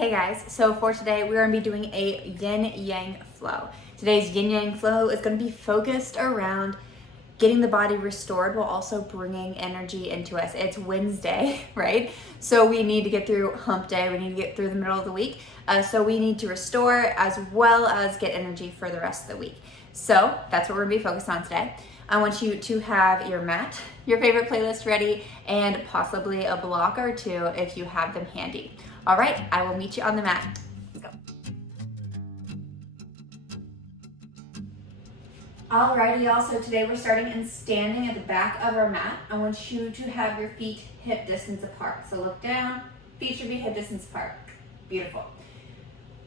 Hey guys, so for today we're going to be doing a yin-yang flow. Today's yin-yang flow is going to be focused around getting the body restored while also bringing energy into us. It's Wednesday, right? So we need to get through hump day, we need to get through the middle of the week. So we need to restore as well as get energy for the rest of the week. So that's what we're going to be focused on today. I want you to have your mat, your favorite playlist ready, and possibly a block or two if you have them handy. All right, I will meet you on the mat. Let's go. Alrighty, y'all, so today we're starting in standing at the back of our mat. I want you to have your feet hip distance apart. So look down, feet should be hip distance apart. Beautiful.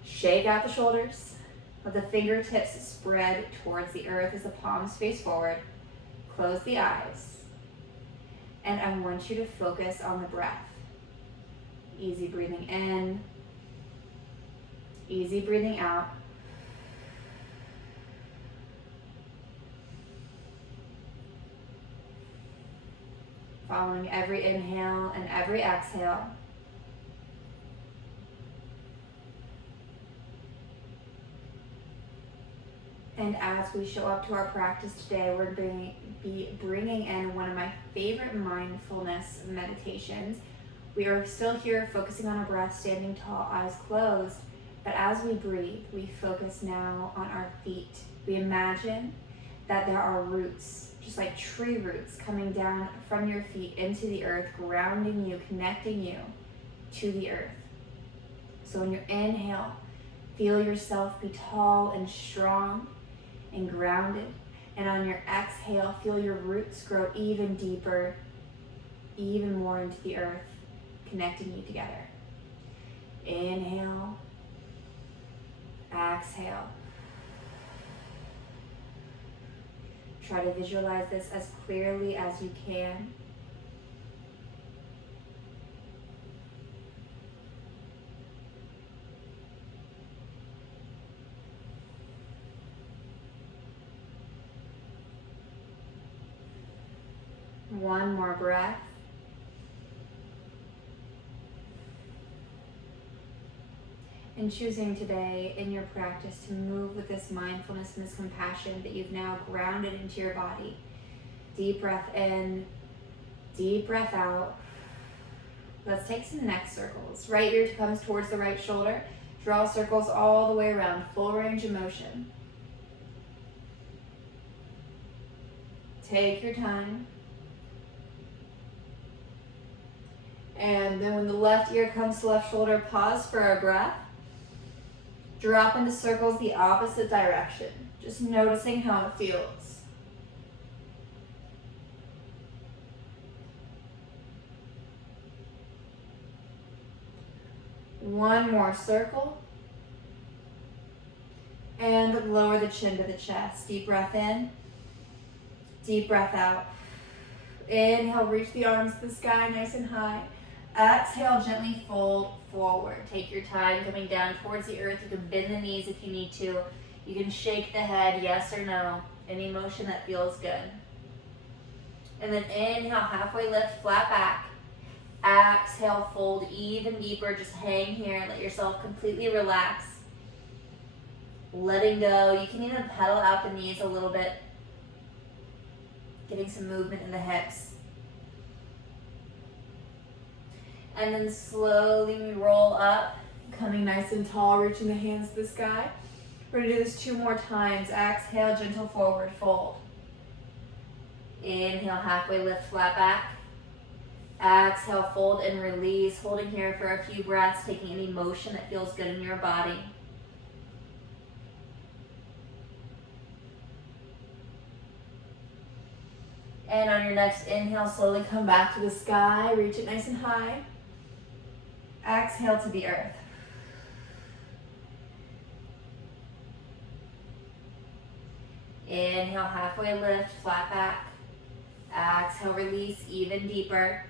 Shake out the shoulders. Let the fingertips spread towards the earth as the palms face forward. Close the eyes. And I want you to focus on the breath. Easy breathing in. Easy breathing out. Following every inhale and every exhale. And as we show up to our practice today, we're going to be bringing in one of my favorite mindfulness meditations. We are still here focusing on our breath, standing tall, eyes closed. But as we breathe, we focus now on our feet. We imagine that there are roots, just like tree roots, coming down from your feet into the earth, grounding you, connecting you to the earth. So when you inhale, feel yourself be tall and strong and grounded. And on your exhale, feel your roots grow even deeper, even more into the earth, connecting you together. Inhale, exhale. Try to visualize this as clearly as you can. One more breath. And choosing today in your practice to move with this mindfulness and this compassion that you've now grounded into your body. Deep breath in, deep breath out. Let's take some neck circles. Right ear comes towards the right shoulder. Draw circles all the way around, full range of motion. Take your time. And then when the left ear comes to left shoulder, pause for our breath. Drop into circles the opposite direction, just noticing how it feels. One more circle. And lower the chin to the chest. Deep breath in, deep breath out. Inhale, reach the arms to the sky nice and high. Exhale, gently fold forward. Take your time coming down towards the earth. You can bend the knees if you need to. You can shake the head, yes or no. Any motion that feels good. And then inhale, halfway lift, flat back. Exhale, fold even deeper. Just hang here. Let yourself completely relax. Letting go. You can even pedal out the knees a little bit. Getting some movement in the hips. And then slowly we roll up, coming nice and tall, reaching the hands to the sky. We're gonna do this 2 more times. Exhale, gentle forward fold. Inhale, halfway lift, flat back. Exhale, fold and release, holding here for a few breaths, taking any motion that feels good in your body. And on your next inhale, slowly come back to the sky, reach it nice and high. Exhale to the earth. Inhale, halfway lift, flat back. Exhale, release even deeper.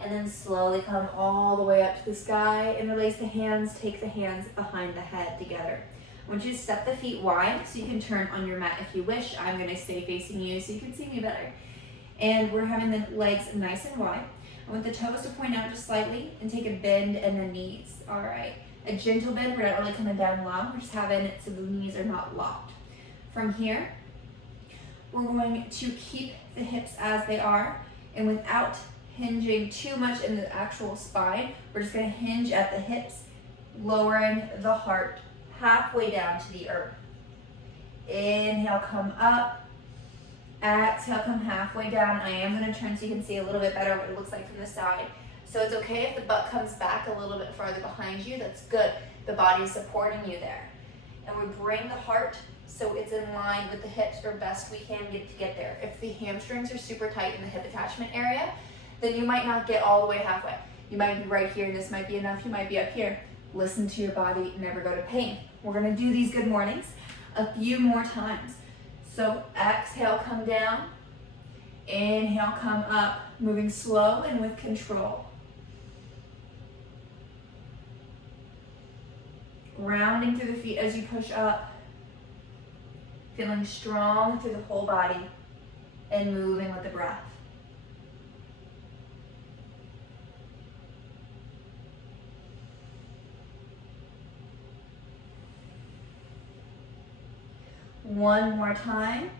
And then slowly come all the way up to the sky and release the hands. Take the hands behind the head together. I want you to step the feet wide so you can turn on your mat if you wish. I'm going to stay facing you so you can see me better. And we're having the legs nice and wide. I want the toes to point out just slightly and take a bend in the knees. All right, a gentle bend. We're not really coming down long. We're just having it so the knees are not locked. From here, we're going to keep the hips as they are, and without hinging too much in the actual spine, we're just going to hinge at the hips, lowering the heart halfway down to the earth. Inhale, come up. Exhale, come halfway down. I am going to turn so you can see a little bit better what it looks like from the side. So it's okay if the butt comes back a little bit farther behind you. That's good. The body is supporting you there. And we bring the heart so it's in line with the hips or best we can get there. If the hamstrings are super tight in the hip attachment area, then you might not get all the way halfway. You might be right here. This might be enough. You might be up here. Listen to your body. Never go to pain. We're going to do these good mornings a few more times. So exhale, come down. Inhale, come up. Moving slow and with control. Grounding through the feet as you push up. Feeling strong through the whole body and moving with the breath. One more time.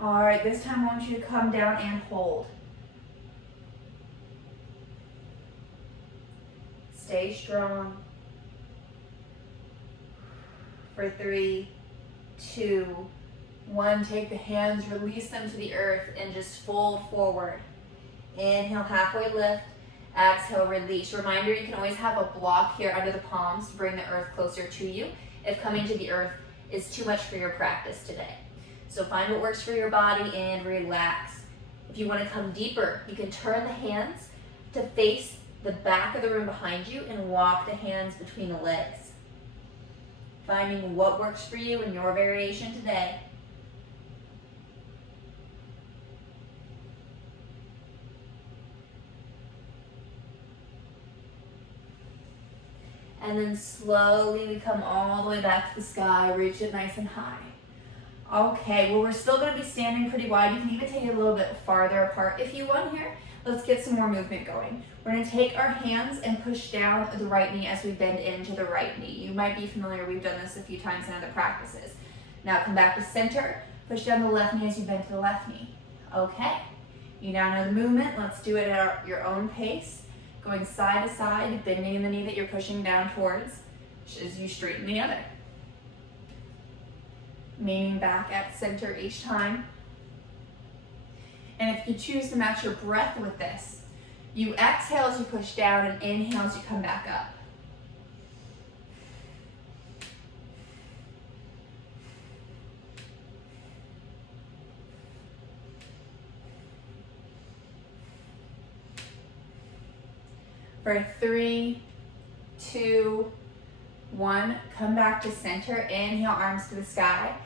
All right, this time I want you to come down and hold. Stay strong. For 3, 2, 1. Take the hands, release them to the earth, and just fold forward. Inhale, halfway lift. Exhale, release. Reminder, you can always have a block here under the palms to bring the earth closer to you if coming to the earth is too much for your practice today. So find what works for your body and relax. If you want to come deeper, you can turn the hands to face the back of the room behind you and walk the hands between the legs. Finding what works for you in your variation today. And then slowly we come all the way back to the sky, reach it nice and high. Okay, well we're still going to be standing pretty wide. You can even take it a little bit farther apart if you want here. Let's get some more movement going. We're going to take our hands and push down the right knee as we bend into the right knee. You might be familiar, we've done this a few times in other practices. Now come back to center, push down the left knee as you bend to the left knee. Okay, you now know the movement. Let's do it at your own pace. Going side to side, bending in the knee that you're pushing down towards as you straighten the other. Meaning back at center each time. And if you choose to match your breath with this, you exhale as you push down and inhale as you come back up. For 3, 2, 1, come back to center. Inhale, arms to the sky.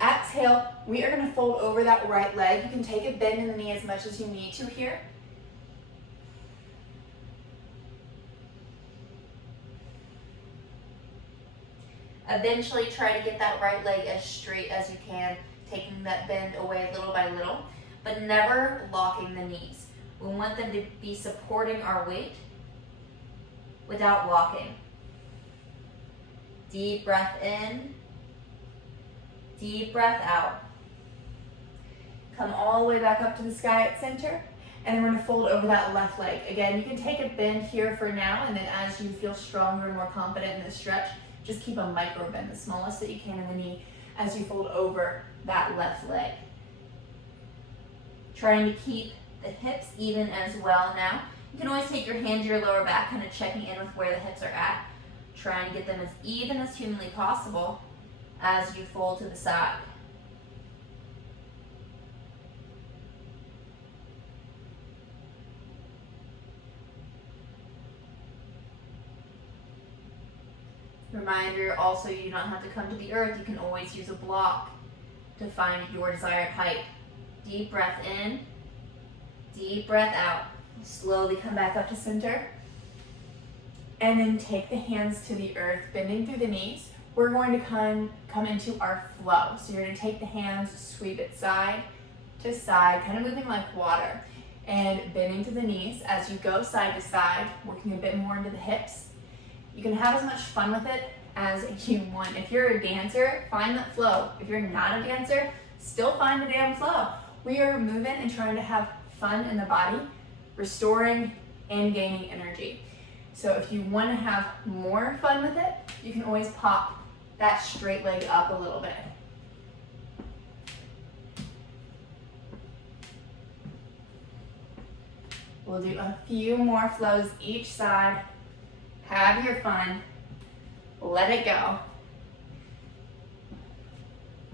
Exhale, we are going to fold over that right leg. You can take a bend in the knee as much as you need to here. Eventually try to get that right leg as straight as you can, taking that bend away little by little, but never locking the knees. We want them to be supporting our weight without locking. Deep breath in, deep breath out. Come all the way back up to the sky at center, and then we're going to fold over that left leg. Again, you can take a bend here for now, and then as you feel stronger and more confident in the stretch, just keep a micro bend, the smallest that you can in the knee, as you fold over that left leg. Trying to keep the hips even as well now. You can always take your hand to your lower back, kind of checking in with where the hips are at. Trying to get them as even as humanly possible as you fold to the side. Reminder also, you don't have to come to the earth. You can always use a block to find your desired height. Deep breath in, deep breath out. Slowly come back up to center. And then take the hands to the earth, bending through the knees. we're going to come into our flow. So you're gonna take the hands, sweep it side to side, kind of moving like water, and bending to the knees as you go side to side, working a bit more into the hips. You can have as much fun with it as you want. If you're a dancer, find that flow. If you're not a dancer, still find the damn flow. We are moving and trying to have fun in the body, restoring and gaining energy. So if you want to have more fun with it, you can always pop that straight leg up a little bit. We'll do a few more flows each side. Have your fun. Let it go.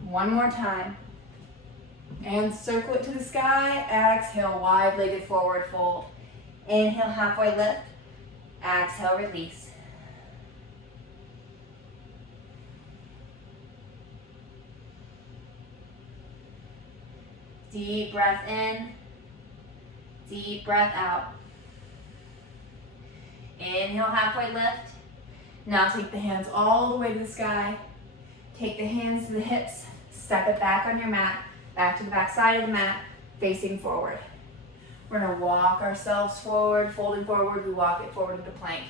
One more time. And circle it to the sky. Exhale, wide-legged forward fold. Inhale, halfway lift. Exhale, release. Deep breath in. Deep breath out. Inhale, halfway lift. Now take the hands all the way to the sky. Take the hands to the hips. Step it back on your mat. Back to the back side of the mat, facing forward. We're gonna walk ourselves forward, folding forward. We walk it forward into plank.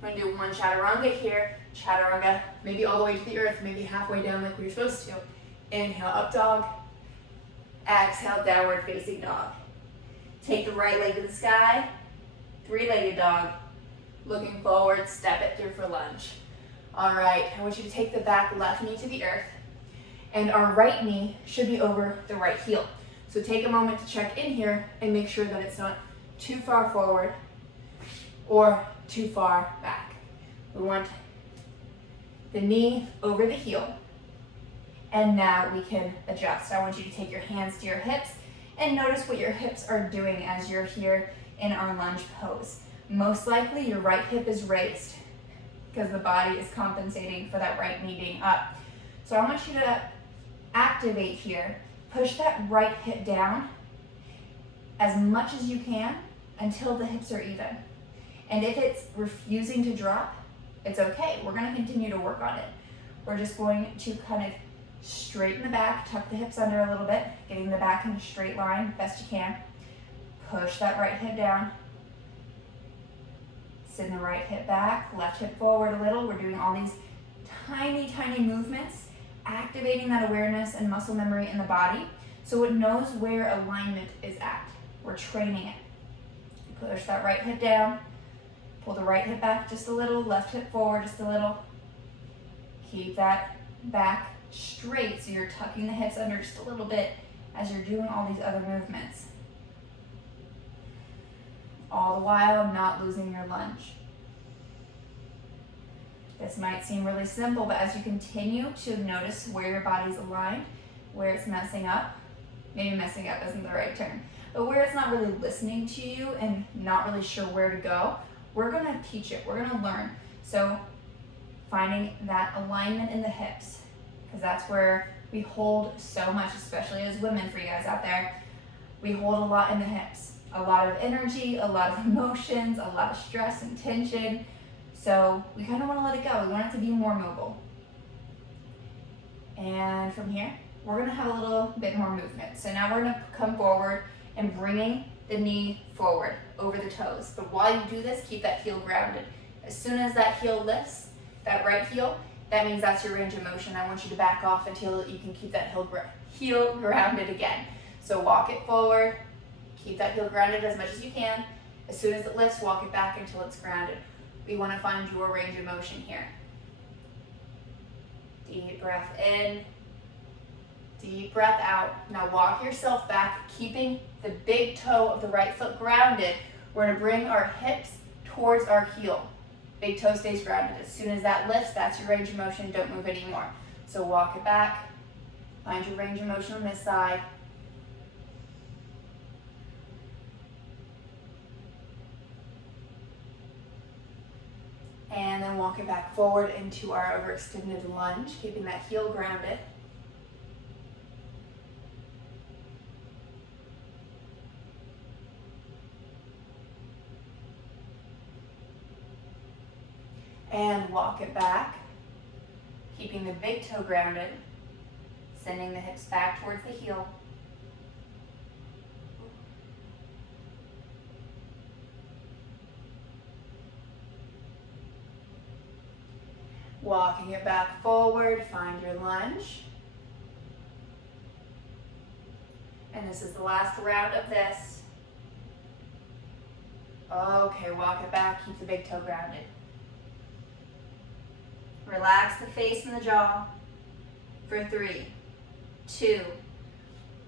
We're gonna do one chaturanga here. Chaturanga, maybe all the way to the earth, maybe halfway down like we were supposed to. Inhale, up dog. Exhale, downward facing dog. Take the right leg to the sky. Three-legged dog. Looking forward, step it through for lunge. All right, I want you to take the back left knee to the earth, and our right knee should be over the right heel. So take a moment to check in here and make sure that it's not too far forward or too far back. We want the knee over the heel, and now we can adjust. I want you to take your hands to your hips and notice what your hips are doing as you're here in our lunge pose. Most likely your right hip is raised because the body is compensating for that right knee being up. So I want you to activate here. Push that right hip down as much as you can until the hips are even. And if it's refusing to drop, it's okay. We're gonna continue to work on it. We're just going to kind of straighten the back, tuck the hips under a little bit, getting the back in a straight line best you can. Push that right hip down. Send the right hip back, left hip forward a little. We're doing all these tiny, tiny movements, activating that awareness and muscle memory in the body so it knows where alignment is at. We're training it. Push that right hip down, pull the right hip back just a little, left hip forward just a little. Keep that back straight so you're tucking the hips under just a little bit as you're doing all these other movements. All the while not losing your lunge. This might seem really simple, but as you continue to notice where your body's aligned, where it's messing up, maybe messing up isn't the right term, but where it's not really listening to you and not really sure where to go, we're gonna teach it, we're gonna learn. So finding that alignment in the hips, because that's where we hold so much, especially as women, for you guys out there. We hold a lot in the hips. A lot of energy, a lot of emotions, a lot of stress and tension. So we kind of want to let it go. We want it to be more mobile. And from here, we're going to have a little bit more movement. So now we're going to come forward and bringing the knee forward over the toes. But while you do this, keep that heel grounded. As soon as that heel lifts, that right heel, that means that's your range of motion. I want you to back off until you can keep that heel grounded again. So walk it forward. Keep that heel grounded as much as you can. As soon as it lifts, walk it back until it's grounded. We want to find your range of motion here. Deep breath in, deep breath out. Now walk yourself back, keeping the big toe of the right foot grounded. We're going to bring our hips towards our heel. Big toe stays grounded. As soon as that lifts, that's your range of motion. Don't move anymore. So walk it back. Find your range of motion on this side. And then walk it back forward into our overextended lunge, keeping that heel grounded. And walk it back. Keeping the big toe grounded, sending the hips back towards the heel. Walking it back forward, find your lunge. And this is the last round of this. Okay, walk it back, keep the big toe grounded. Relax the face and the jaw for 3, 2,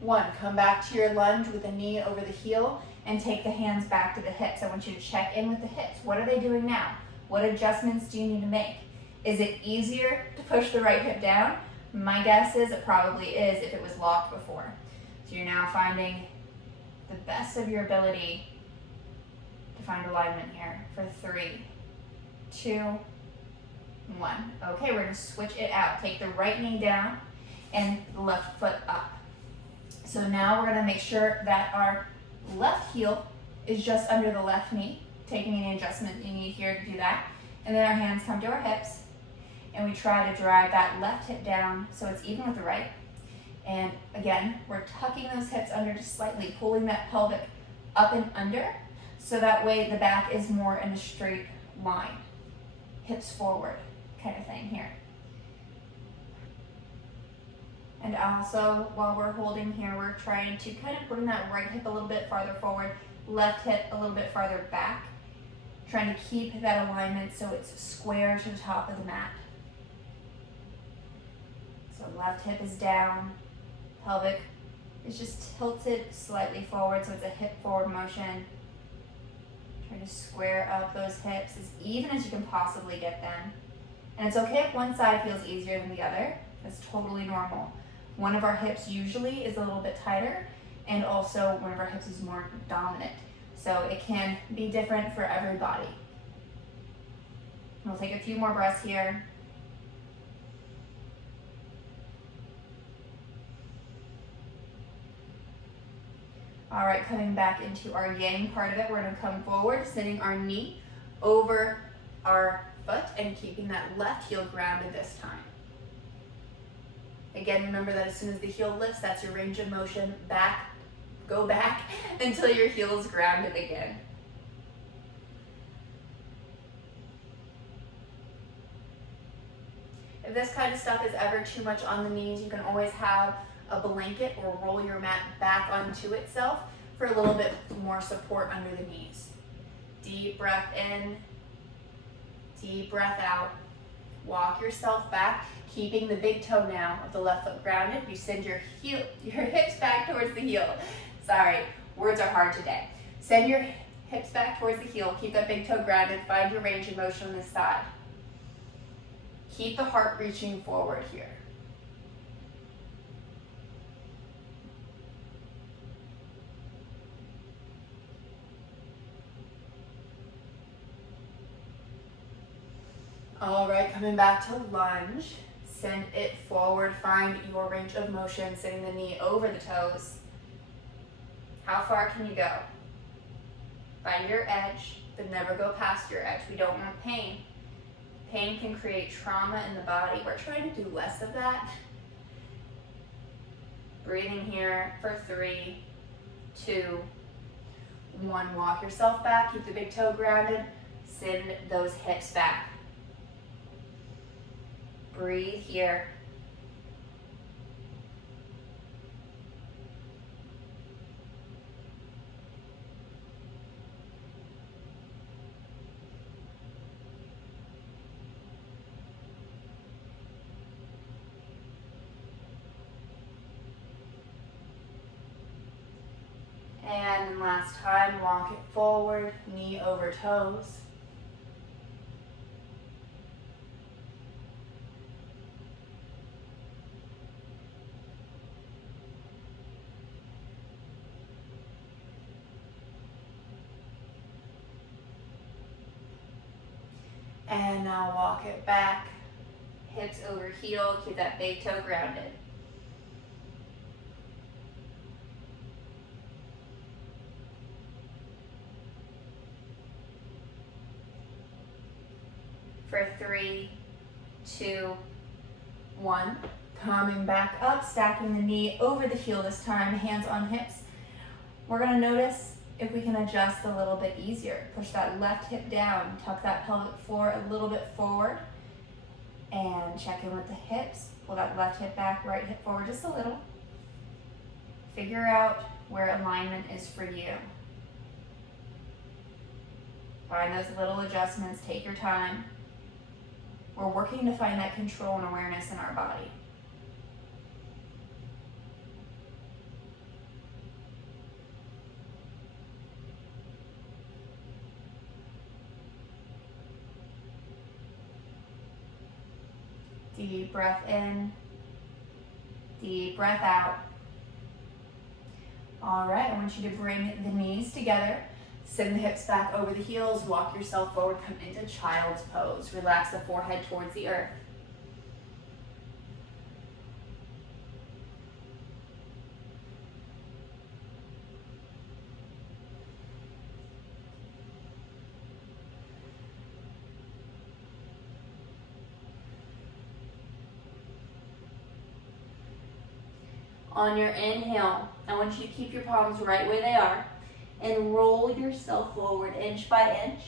1. Come back to your lunge with the knee over the heel and take the hands back to the hips. I want you to check in with the hips. What are they doing now? What adjustments do you need to make? Is it easier to push the right hip down? My guess is it probably is if it was locked before. So you're now finding the best of your ability to find alignment here for 3, 2, 1. Okay, we're gonna switch it out. Take the right knee down and the left foot up. So now we're gonna make sure that our left heel is just under the left knee, taking any adjustment you need here to do that. And then our hands come to our hips and we try to drive that left hip down so it's even with the right. And again, we're tucking those hips under just slightly, pulling that pelvic up and under so that way the back is more in a straight line. Hips forward kind of thing here. And also, while we're holding here, we're trying to kind of bring that right hip a little bit farther forward, left hip a little bit farther back, trying to keep that alignment so it's square to the top of the mat. So left hip is down, pelvic is just tilted slightly forward, so it's a hip forward motion. Try to square up those hips as even as you can possibly get them. And it's okay if one side feels easier than the other. That's totally normal. One of our hips usually is a little bit tighter, and also one of our hips is more dominant. So it can be different for everybody. We'll take a few more breaths here. All right, coming back into our yang part of it, we're gonna come forward, sitting our knee over our foot and keeping that left heel grounded this time. Again, remember that as soon as the heel lifts, that's your range of motion. Back, go back until your heel is grounded again. If this kind of stuff is ever too much on the knees, you can always have a blanket or roll your mat back onto itself for a little bit more support under the knees. Deep breath in, deep breath out. Walk yourself back, keeping the big toe now of the left foot grounded. You send your hips back towards the heel. Sorry, words are hard today. Send your hips back towards the heel. Keep that big toe grounded. Find your range of motion on this side. Keep the heart reaching forward here. All right, coming back to lunge. Send it forward. Find your range of motion, sending the knee over the toes. How far can you go? Find your edge, but never go past your edge. We don't want pain. Pain can create trauma in the body. We're trying to do less of that. Breathing here for 3, 2, 1. Walk yourself back. Keep the big toe grounded. Send those hips back. Breathe here. And last time, walk it forward, knee over toes. And now walk it back, hips over heel, keep that big toe grounded. For 3, 2, 1. Coming back up, stacking the knee over the heel this time, hands on hips. We're gonna notice if we can adjust a little bit easier. Push that left hip down, tuck that pelvic floor a little bit forward, and check in with the hips. Pull that left hip back, right hip forward just a little. Figure out where alignment is for you. Find those little adjustments, take your time. We're working to find that control and awareness in our body. Deep breath in, deep breath out. All right, I want you to bring the knees together. Send the hips back over the heels, walk yourself forward, come into child's pose. Relax the forehead towards the earth. On your inhale, I want you to keep your palms right where they are and roll yourself forward inch by inch,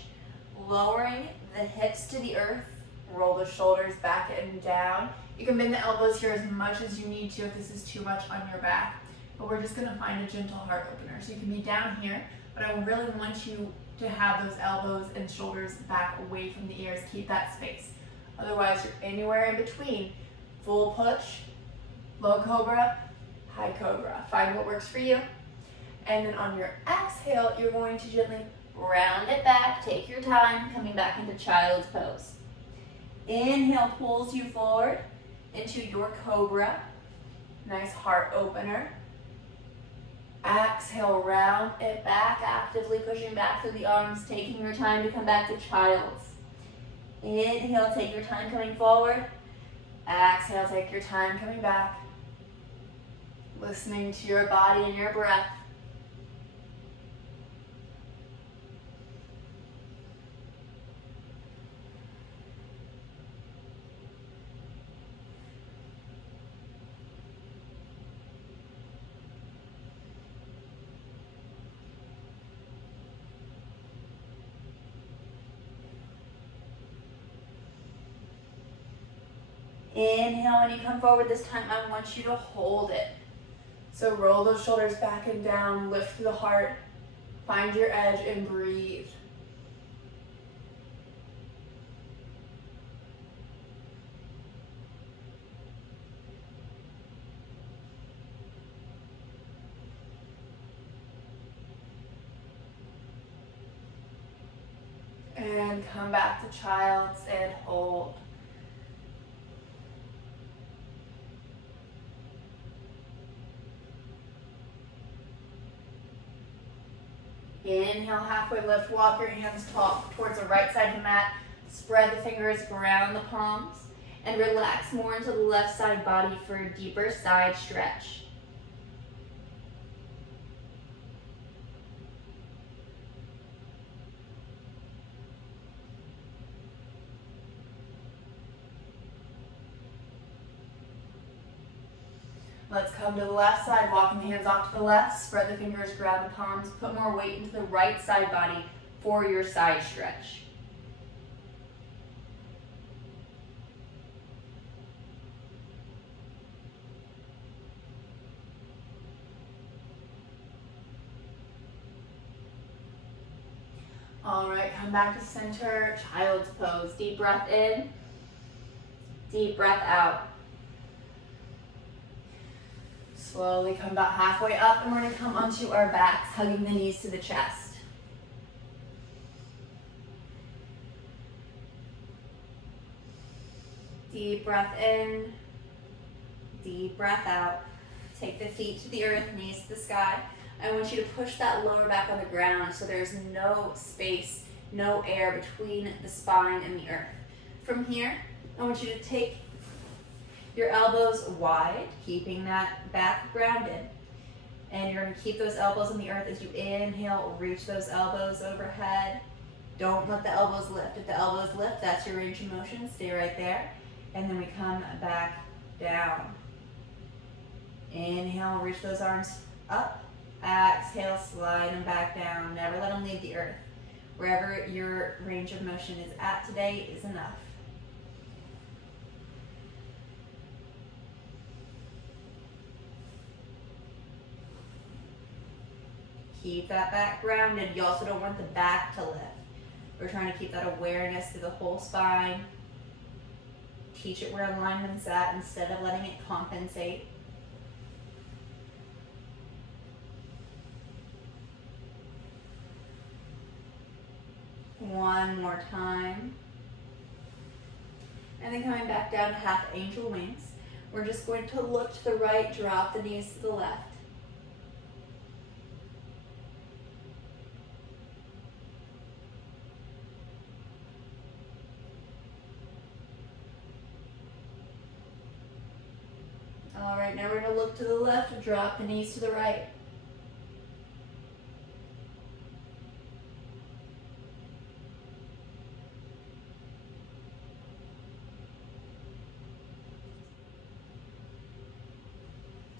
lowering the hips to the earth. Roll the shoulders back and down. You can bend the elbows here as much as you need to if this is too much on your back, but we're just gonna find a gentle heart opener. So you can be down here, but I really want you to have those elbows and shoulders back away from the ears. Keep that space. Otherwise, you're anywhere in between. Full push, low cobra, high cobra. Find what works for you. And then on your exhale, you're going to gently round it back. Take your time, coming back into child's pose. Inhale pulls you forward into your cobra. Nice heart opener. Exhale, round it back, actively pushing back through the arms, taking your time to come back to child's. Inhale, take your time coming forward. Exhale, take your time coming back. Listening to your body and your breath. Inhale, when you come forward this time, I want you to hold it. So roll those shoulders back and down, lift the heart, find your edge and breathe. And come back to child's and hold. Inhale, halfway lift, walk your hands towards the right side of the mat. Spread the fingers, ground the palms, and relax more into the left side body for a deeper side stretch. Let's come to the left side, walking the hands off to the left, spread the fingers, grab the palms, put more weight into the right side body for your side stretch. All right, come back to center, child's pose. Deep breath in, deep breath out. Slowly come about halfway up, and we're going to come onto our backs, hugging the knees to the chest. Deep breath in, deep breath out. Take the feet to the earth, knees to the sky. I want you to push that lower back on the ground so there's no space, no air between the spine and the earth. From here, I want you to take your elbows wide, keeping that back grounded. And you're going to keep those elbows on the earth as you inhale, reach those elbows overhead. Don't let the elbows lift. If the elbows lift, that's your range of motion. Stay right there. And then we come back down. Inhale, reach those arms up. Exhale, slide them back down. Never let them leave the earth. Wherever your range of motion is at today is enough. Keep that back grounded. You also don't want the back to lift. We're trying to keep that awareness through the whole spine. Teach it where alignment's at instead of letting it compensate. One more time. And then coming back down to half angel wings. We're just going to look to the right, drop the knees to the left. All right, now we're going to look to the left, drop the knees to the right.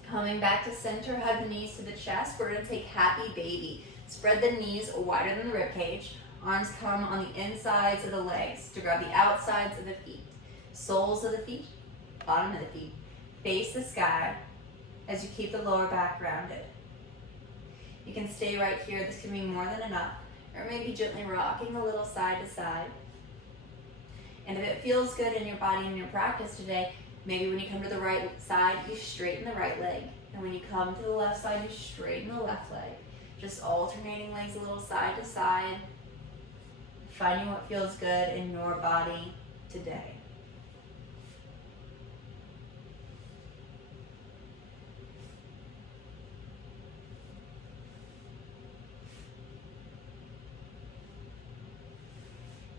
Coming back to center, hug the knees to the chest. We're going to take happy baby. Spread the knees wider than the rib cage. Arms come on the insides of the legs to grab the outsides of the feet. Soles of the feet, bottom of the feet. Face the sky as you keep the lower back rounded. You can stay right here. This can be more than enough. Or maybe gently rocking a little side to side. And if it feels good in your body and your practice today, maybe when you come to the right side, you straighten the right leg. And when you come to the left side, you straighten the left leg. Just alternating legs a little side to side. Finding what feels good in your body today.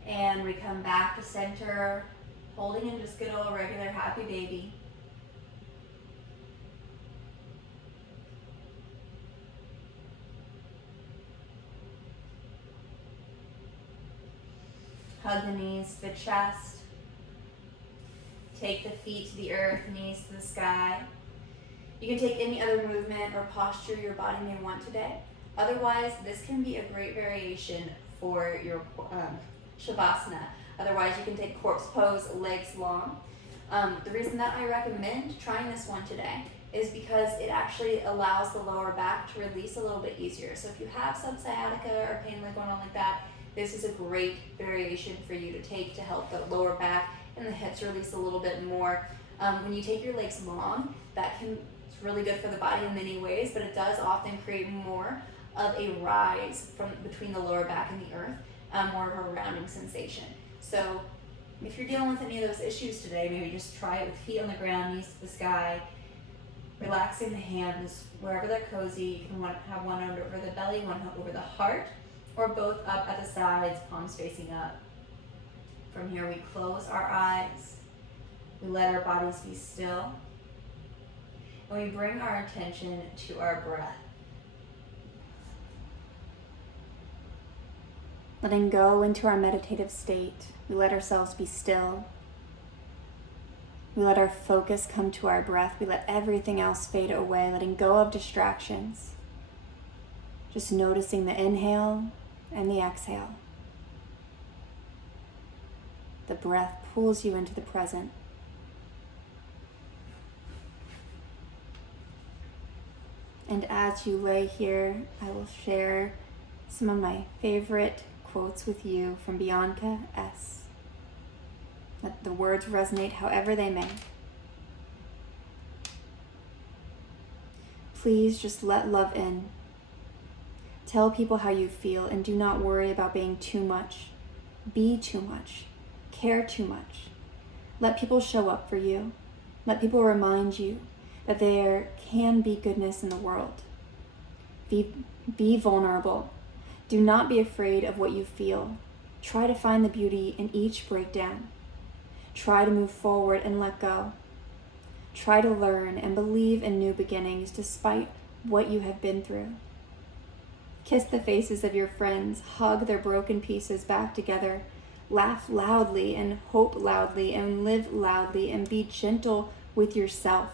And we come back to center, holding in just good old regular happy baby. Hug the knees to the chest. Take the feet to the earth, knees to the sky. You can take any other movement or posture your body may want today. Otherwise, this can be a great variation for your Shavasana. Otherwise, you can take corpse pose, legs long. The reason that I recommend trying this one today is because it actually allows the lower back to release a little bit easier. So if you have some sciatica or pain like going on like that, this is a great variation for you to take to help the lower back and the hips release a little bit more. When you take your legs long, it's really good for the body in many ways, but it does often create more of a rise from between the lower back and the earth. More of a rounding sensation. So if you're dealing with any of those issues today, maybe just try it with feet on the ground, knees to the sky, relaxing the hands wherever they're cozy. You can have one over the belly, one over the heart, or both up at the sides, palms facing up. From here, we close our eyes. We let our bodies be still. And we bring our attention to our breath. Letting go into our meditative state, we let ourselves be still. We let our focus come to our breath. We let everything else fade away, letting go of distractions. Just noticing the inhale and the exhale. The breath pulls you into the present. And as you lay here, I will share some of my favorite quotes with you from Bianca S. Let the words resonate however they may. Please just let love in. Tell people how you feel and do not worry about being too much. Be too much. Care too much. Let people show up for you. Let people remind you that there can be goodness in the world. Be vulnerable. Do not be afraid of what you feel. Try to find the beauty in each breakdown. Try to move forward and let go. Try to learn and believe in new beginnings despite what you have been through. Kiss the faces of your friends, hug their broken pieces back together, laugh loudly and hope loudly and live loudly and be gentle with yourself.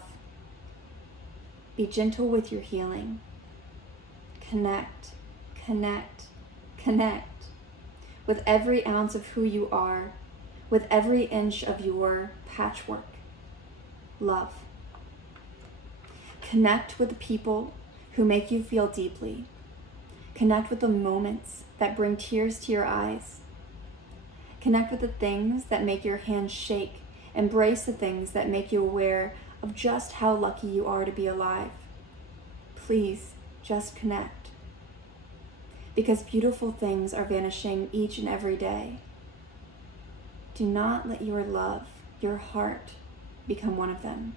Be gentle with your healing. Connect, connect, connect with every ounce of who you are, with every inch of your patchwork. Love. Connect with the people who make you feel deeply. Connect with the moments that bring tears to your eyes. Connect with the things that make your hands shake. Embrace the things that make you aware of just how lucky you are to be alive. Please, just connect. Because beautiful things are vanishing each and every day. Do not let your love, your heart, become one of them.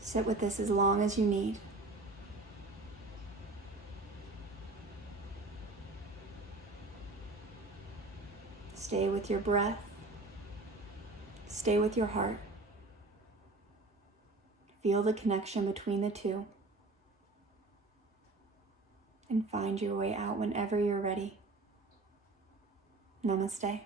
Sit with this as long as you need. Stay with your breath. Stay with your heart. Feel the connection between the two. And find your way out whenever you're ready. Namaste.